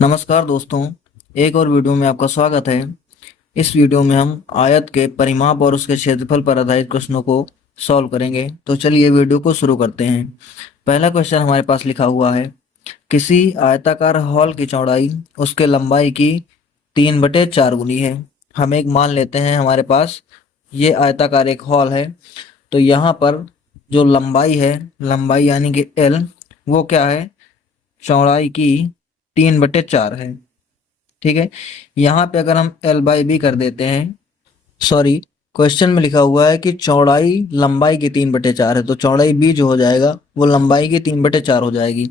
नमस्कार दोस्तों, एक और वीडियो में आपका स्वागत है। इस वीडियो में हम आयत के परिमाप और उसके क्षेत्रफल पर आधारित प्रश्नों को सॉल्व करेंगे। तो चलिए वीडियो को शुरू करते हैं। पहला क्वेश्चन हमारे पास लिखा हुआ है, किसी आयताकार हॉल की चौड़ाई उसके लंबाई की 3/4 गुनी है। हम एक मान लेते हैं, हमारे पास ये आयताकार एक हॉल है। तो यहाँ पर जो लंबाई है, लंबाई यानी कि एल, वो क्या है, चौड़ाई की 3/4 है। ठीक है। यहाँ पे अगर हम एल बाई बी कर देते हैं, सॉरी, क्वेश्चन में लिखा हुआ है कि चौड़ाई लंबाई की 3/4 है, तो चौड़ाई बी जो हो जाएगा वो लंबाई की 3/4 हो जाएगी।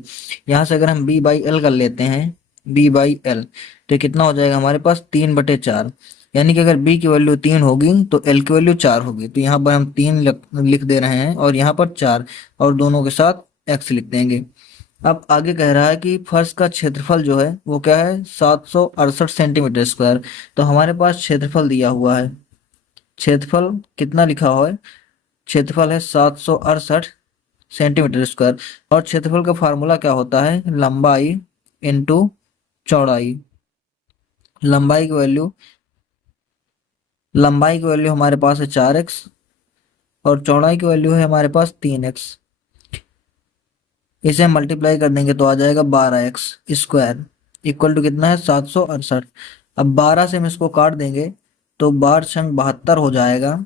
यहाँ से अगर हम बी बाई एल कर लेते हैं, बी बाई एल, तो कितना हो जाएगा हमारे पास 3/4। यानी कि अगर बी की वैल्यू 3 होगी तो एल की वैल्यू 4 होगी। तो यहाँ पर हम 3 लिख दे रहे हैं और यहाँ पर 4, और दोनों के साथ एक्स लिख देंगे। अब आगे कह रहा है कि फर्श का क्षेत्रफल जो है वो क्या है, 768 सेंटीमीटर स्क्वायर। तो हमारे पास क्षेत्रफल दिया हुआ है, क्षेत्रफल कितना लिखा हुआ है, क्षेत्रफल है 768 सेंटीमीटर स्क्वायर। और क्षेत्रफल का फार्मूला क्या होता है, लंबाई इंटू चौड़ाई। लंबाई की वैल्यू लंबाई की वैल्यू हमारे पास है 4x, और चौड़ाई की वैल्यू है हमारे पास 3x। इसे मल्टीप्लाई कर देंगे तो आ जाएगा 12x स्क्वायर इक्वल टू कितना है, 768। अब 12 से हम इसको काट देंगे तो 12×6 = 72 हो जाएगा।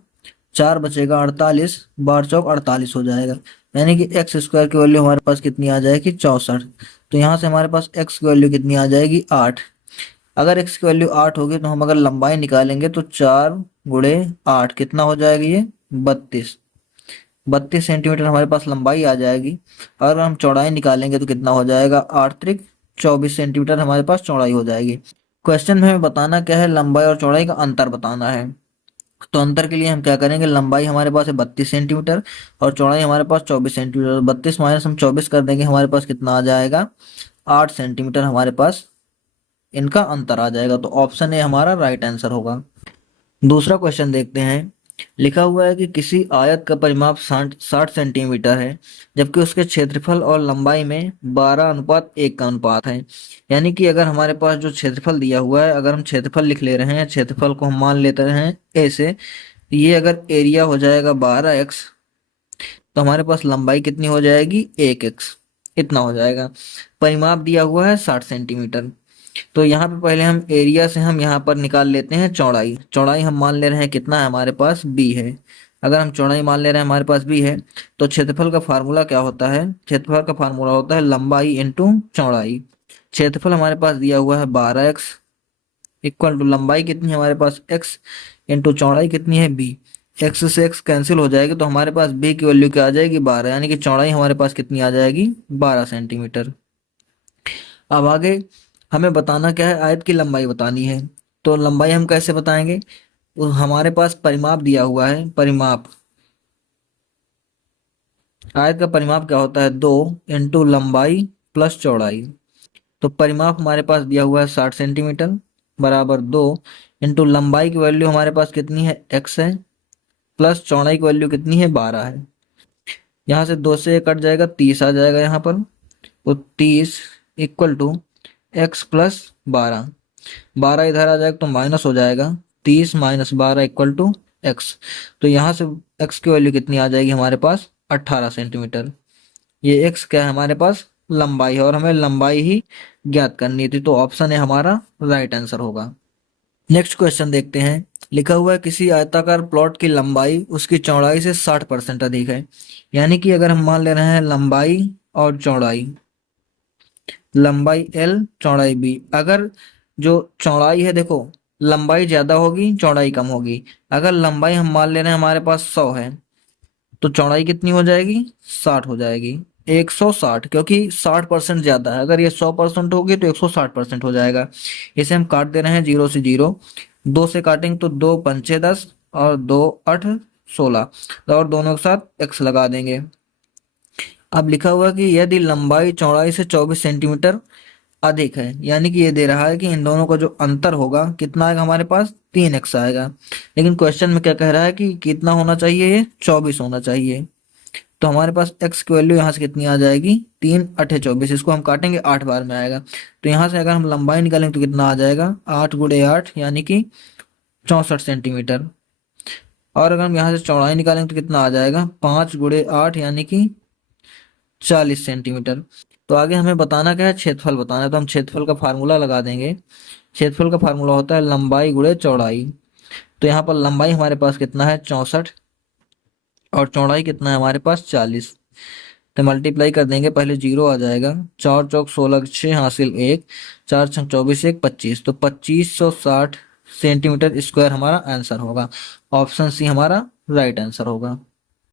4 बचेगा 48, 12×4 = 48 हो जाएगा। यानी कि एक्स स्क्वायर की वैल्यू हमारे पास कितनी आ जाएगी, 64। तो यहाँ से हमारे पास एक्स की वैल्यू कितनी आ जाएगी, 8। अगर एक्स की वैल्यू 8 होगी तो हम अगर लंबाई निकालेंगे तो 4 × 8 कितना हो जाएगा, ये 32। 32 सेंटीमीटर हमारे पास लंबाई आ जाएगी। अगर हम चौड़ाई निकालेंगे तो कितना हो जाएगा, 8×3 = 24 सेंटीमीटर हमारे पास चौड़ाई हो जाएगी। क्वेश्चन में हमें बताना क्या है, लंबाई और चौड़ाई का अंतर बताना है। तो अंतर के लिए हम क्या करेंगे, लंबाई हमारे पास है 32 सेंटीमीटर और चौड़ाई हमारे पास 24 सेंटीमीटर। 32 माइनस हम 24 कर देंगे, हमारे पास कितना आ जाएगा, 8 सेंटीमीटर हमारे पास इनका अंतर आ जाएगा। तो ऑप्शन ए हमारा राइट आंसर होगा। दूसरा क्वेश्चन देखते हैं। लिखा हुआ है कि किसी आयत का परिमाप 60 सेंटीमीटर है, जबकि उसके क्षेत्रफल और लंबाई में 12:1 का अनुपात है। यानी कि अगर हमारे पास जो क्षेत्रफल दिया हुआ है, अगर हम क्षेत्रफल लिख ले रहे हैं, क्षेत्रफल को हम मान लेते हैं ए से, ये अगर एरिया हो जाएगा 12x, तो हमारे पास लंबाई कितनी हो जाएगी, 1x, इतना हो जाएगा। परिमाप दिया हुआ है 60 सेंटीमीटर। तो यहाँ पे पहले हम एरिया से हम यहाँ पर निकाल लेते हैं चौड़ाई। चौड़ाई हम मान ले रहे हैं कितना है, हमारे पास b है। अगर हम चौड़ाई मान ले रहे हैं हमारे पास b है, तो क्षेत्रफल का फार्मूला क्या होता है, क्षेत्रफल का फार्मूला होता है लंबाई इंटू चौड़ाई। क्षेत्रफल हमारे पास दिया हुआ है 12x इक्वल टू लंबाई कितनी है हमारे पास x इंटू चौड़ाई कितनी है b। x से x कैंसिल हो जाएगी तो हमारे पास b की वैल्यू क्या आ जाएगी, 12। यानी कि चौड़ाई हमारे पास कितनी आ जाएगी, 12 सेंटीमीटर। अब आगे हमें बताना क्या है, आयत की लंबाई बतानी है। तो लंबाई हम कैसे बताएंगे, हमारे पास परिमाप दिया हुआ है, परिमाप, आयत का परिमाप क्या होता है, 2 इंटू लंबाई प्लस चौड़ाई। तो परिमाप हमारे पास दिया हुआ है 60 सेंटीमीटर बराबर 2 इंटू लंबाई की वैल्यू हमारे पास कितनी है, x है, प्लस चौड़ाई की वैल्यू कितनी है, 12 है। यहाँ से 2 से कट जाएगा, 30 आ जाएगा यहाँ पर। तो 30 इक्वल टू एक्स प्लस 12, 12 इधर आ जाएगा तो माइनस हो जाएगा, 30 माइनस 12 इक्वल टू एक्स। तो यहाँ से एक्स की वैल्यू कितनी आ जाएगी हमारे पास, 18 सेंटीमीटर। ये एक्स क्या है, हमारे पास लंबाई है और हमें लंबाई ही ज्ञात करनी थी। तो ऑप्शन है हमारा राइट आंसर होगा। नेक्स्ट क्वेश्चन देखते हैं। लिखा हुआ है किसी आयताकार प्लॉट की लंबाई उसकी चौड़ाई से 60% अधिक है। यानी कि अगर हम मान ले रहे हैं लंबाई और चौड़ाई, लंबाई L चौड़ाई B, अगर जो चौड़ाई है देखो, लंबाई ज्यादा होगी चौड़ाई कम होगी। अगर लंबाई हम मान ले रहे हैं हमारे पास 100 है, तो चौड़ाई कितनी हो जाएगी, 60 हो जाएगी, 160, क्योंकि 60% ज्यादा है। अगर ये 100% होगी तो 160% हो जाएगा। इसे हम काट दे रहे हैं, 0 से 0, 2 से काटेंगे तो 2 पंचे 10 और 2 8 16, और दोनों के साथ x लगा देंगे। अब लिखा हुआ कि यदि लंबाई चौड़ाई से 24 सेंटीमीटर अधिक है, यानी कि ये दे रहा है कि इन दोनों का जो अंतर होगा कितना आएगा, हमारे पास 3x आएगा। लेकिन क्वेश्चन में क्या कह रहा है कि कितना होना चाहिए, ये 24 होना चाहिए। तो हमारे पास x की वैल्यू यहाँ से कितनी आ जाएगी, 3 × 8 = 24। इसको हम काटेंगे 8 बार में आएगा। तो यहाँ से अगर हम लंबाई निकालेंगे तो कितना आ जाएगा, 8 × 8 यानी कि 64 सेंटीमीटर। और अगर हम यहाँ से चौड़ाई निकालेंगे तो कितना आ जाएगा, 5 × 8 यानी कि 40 सेंटीमीटर। तो आगे हमें बताना क्या है, क्षेत्रफल बताना है। तो हम क्षेत्रफल का फार्मूला लगा देंगे। क्षेत्रफल का फार्मूला होता है लंबाई गुणे चौड़ाई। तो यहाँ पर लंबाई हमारे पास कितना है, 64, और चौड़ाई कितना है हमारे पास, 40। तो मल्टीप्लाई कर देंगे, पहले 0 आ जाएगा, 4 चौक 16 6 हासिल 1, 4 छंग 24 1 25। तो 2560 सेंटीमीटर स्क्वायर हमारा आंसर होगा। ऑप्शन सी हमारा राइट आंसर होगा।